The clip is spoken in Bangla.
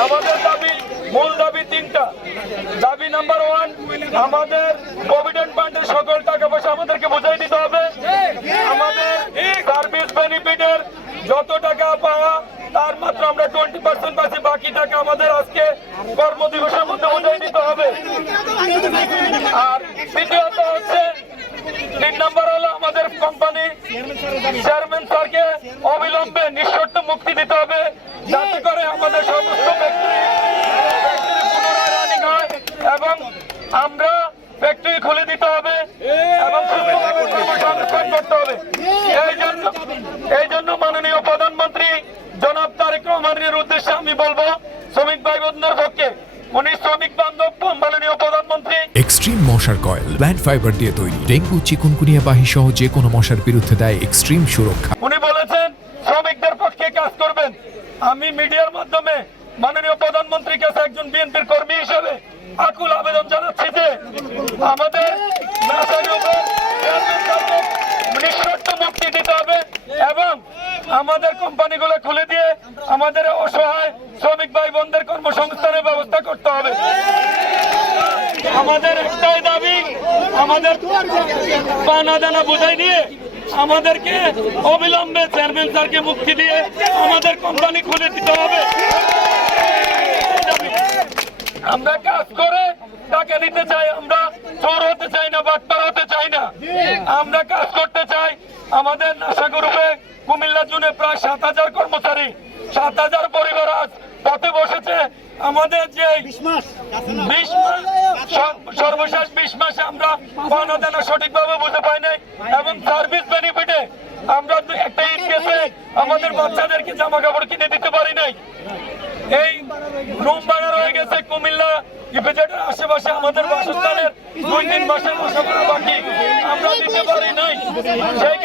আমাদের দাবি, মূল দাবি তিনটা। দাবি নাম্বার 1, আমাদের প্রভিডেন্ট ফান্ডের সকল টাকা পয়সা আমাদেরকে বুঝাই দিতে হবে। আমাদের সার্ভিস বেনিফিটের যত টাকা পাওয়া তার মাত্র আমরা 20% পাচ্ছি, বাকি টাকা আমাদের আজকে কর্মদিবসের মধ্যে বুঝাই দিতে হবে। আর দ্বিতীয়ত হচ্ছে 3 নম্বর হলো আমাদের কোম্পানি চেয়ারম্যান স্যারকে অবিলম্বে নিঃশর্ত মুক্তি দিতে হবে, যাতে করে আমাদের সমস্ত ফ্যাক্টরি পুনরায় রানিং হয় এবং আমরা ফ্যাক্টরি খুলে দিতে হবে এবং কর্মসংস্থান করতে হবে। এই জন্য মাননীয় প্রধানমন্ত্রী জনাব তারেক রহমানের উদ্দেশ্যে আমি বলবো, শ্রমিক ভাই বোনদের পক্ষে, উনি শ্রমিক বান্ধব মাননীয় প্রধানমন্ত্রী। এক্সট্রিম মশার কয়েল প্ল্যান্ট ফাইবার দিয়ে তৈরি, ডেঙ্গু, চিকুনগুনিয়া বাহি সহ যে কোনো মশার বিরুদ্ধে দেয় এক্সট্রিম সুরক্ষা। উনি বলেছেন শ্রমিকদের পক্ষে কাজ করবেন। আমি মিডিয়ার মাধ্যমে মাননীয় প্রধানমন্ত্রীর কাছে একজন বিএনপির কর্মী হিসেবে আকুল আবেদন জানাচ্ছি যে আমাদের নিঃশর্ত মুক্তি দিতে হবে এবং আমাদের কোম্পানিগুলো খুলে দিয়ে আমাদের অসহায় শ্রমিক ভাই বোনদের কর্মসংস্থানের ব্যবস্থা করতে হবে। আমাদের একটাই দাবি, আমাদের পানা দানা বুঝাই দিয়ে আমাদেরকে অবিলম্বে চেয়ারম্যান স্যারকে মুক্তি দিয়ে আমাদের কোম্পানি খুলে দিতে হবে। আমরা কাজ করে টাকা দিতে চাই, আমরা চোর হতে চাই না, বাটপার হতে চাই না। আমরা কাজ করতে চাই। আমাদের নাশা গ্রুপে কুমিল্লা জুনে প্রায় 7,000 কর্মচারী, 7,000 পরিবার আজ পথে বসেছে। আমাদের যে 20 মাস সর্বশেষ 20 মাসে আমরা পাওনা দানা সঠিকভাবে বুঝে পাই নাই এবং সার্ভিস বেনিফিটে আমরা একটা ঈদ গেছে আমাদের বাচ্চাদেরকে জামা কাপড় কিনে দিতে পারি নাই। এই রুম ভাড়া রয়ে গেছে কুমিল্লা ইপিজেডের আশেপাশে, আমাদের বাসস্থানের 2-3 মাসের বাসা ভাড়া বাকি আমরা দিতে পারি নাই। সেই